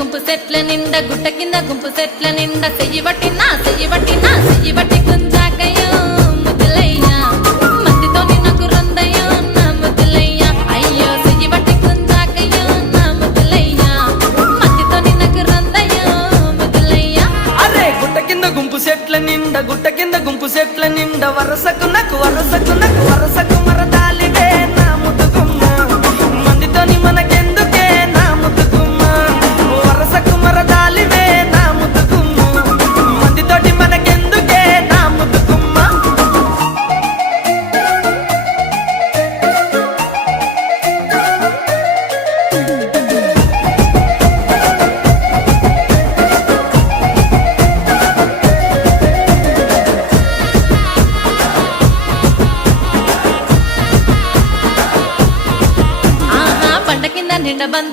గుంపు సెట్ల నిండా గుట్ట కింద గుంపు సెట్ల నిండా చెయ్యి పట్టినా చెయ్యి పట్టి గుంజాకయ్యో ముద్దులయ్యా మందితో నాకు రందయ్యో నా ముద్దులయ్యా అయ్యో చెయ్యి పట్టి గుంజాకయ్యో నా ముద్దులయ్యా మందితో నాకు రందయ్యో ముద్దులయ్యా. అరే గుట్ట కింద గుంపు సెట్ల నిండా గుట్ట కింద గుంపు సెట్ల నిండా వరసకు వరసకు మరదాలివే నా ముద్దుగుమ్మ మందితోని మనకెందుకే నా ముద్దుగుమ్మ వరసకు మరదాలివే నా ముద్దుగుమ్మ మందితోటి మనకెందుకే నా ముద్దుగుమ్మ. బండ